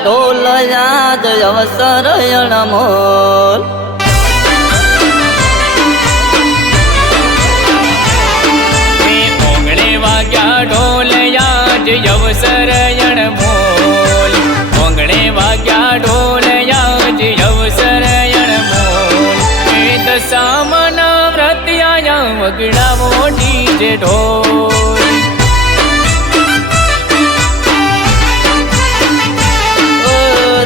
ઢોલયા જ અવસર અણમોલ વાગ્યા ઢોલયા જ અવસર અણમોલ ઓગણે વાગ્યા ઢોલયા જ અવસર અણમોલ એ દશામાના વ્રત આયા વગડાવો ડીજે ઢોલ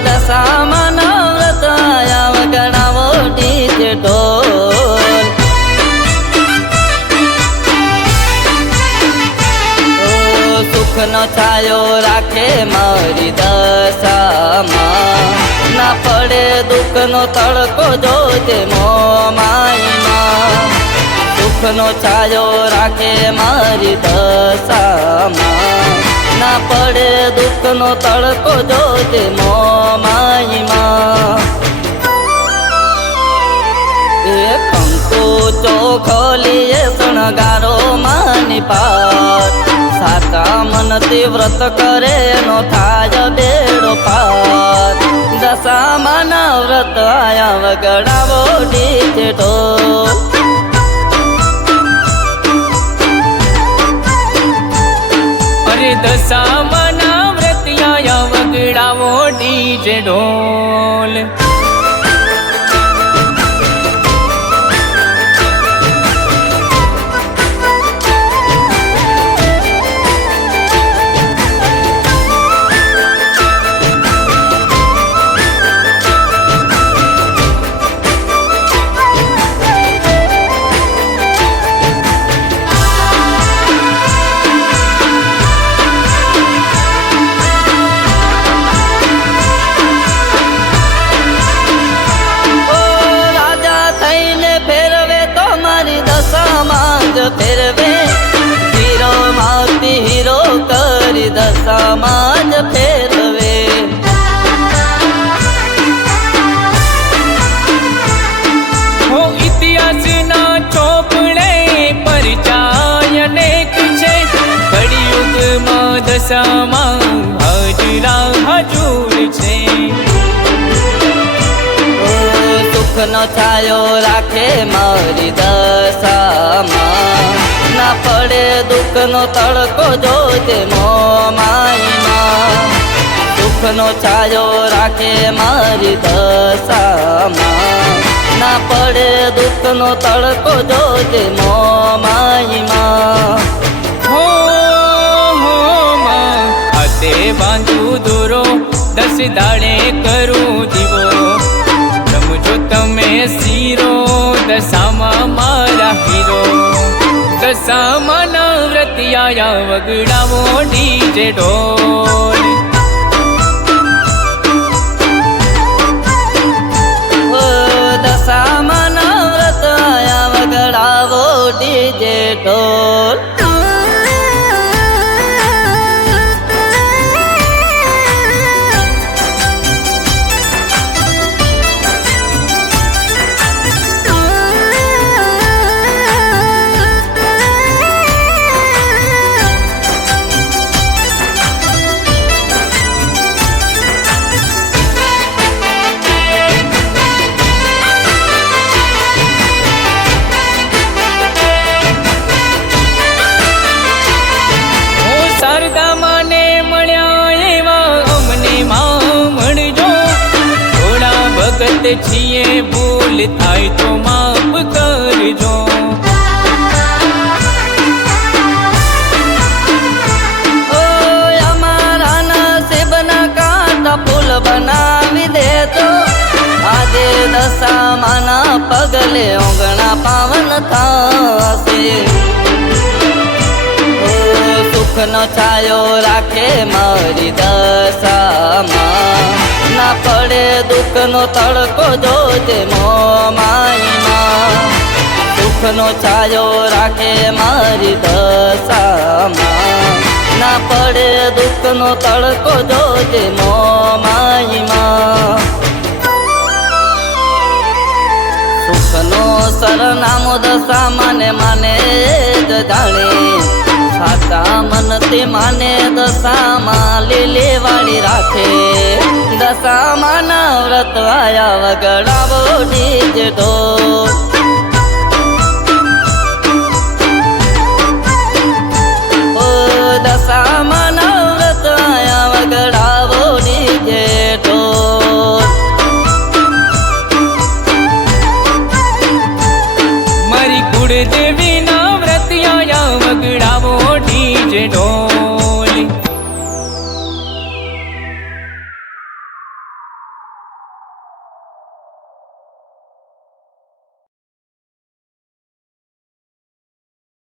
દશામાના વ્રત આયા વગડાવો ડીજે ઢોલ સુખનો છાયો રાખે મારી દશામાં ના પડે દુઃખનો તડકો જોજે મોમાઈમાં સુખનો છાયો રાખે મારી દશામાં ના પડે દુઃખનો તડકો જોજે મોમાઈમાં એ કંકુ ચોખલીએ શણગારો માની પાર સાચા મનથી વ્રત કરે નો થાય બેડો પાર દશામાના વ્રત આયા વગડાવો ડીજે ઢોલ અરે દશામાના વ્રત આયા વગડાવો ડીજે ઢોલ ફેરવે હીરો માવતી હીરો કરી દશામાં જ ફેરવે હો ઇતિહાસના ચોપડે પરિચય અનેક છે કળિયુગમાં દશામાં હાજરા હજૂર છે સુખનો છાયો રાખે મારી દશામાં ના પડે દુઃખનો તડકો જોજે મોમાઈમાં સુખનો છાયો રાખે મારી દશામાં ના પડે દુઃખનો તડકો જોજે મોમાઈમાં હો માં હાથે બાંધું દોરો 10 દાડે કરું દીવો સમજો તમે શીરો દશામાં મારા હીરો દશામાના વ્રત આયા વગડાવો ડીજે ઢોલ દશામાના વ્રત આયા વગડાવો ડીજે ઢોલ છીએ ભૂલ થાય તો માફ કરજો અમારા નસીબના કાંટા ફૂલ બનાવી દેતો આજે દશામાના પગલે ઓગણા પાવન થાશે સુખનો છાયો રાખે મારી દશામાં ના પડે દુઃખનો તડકો જોજે મોમાઈમાં સુખનો છાયો રાખે મારી દશામાં ના પડે દુઃખનો તડકો જોજે મોમાઈમાં સુખનો સરનામો દશામાને માને જ જાણે સાચા મન તે માને દશામાં લીલી વાળી રાખે દશામાં ના વ્રત આયા વગડાવો ડીજે ઢોલ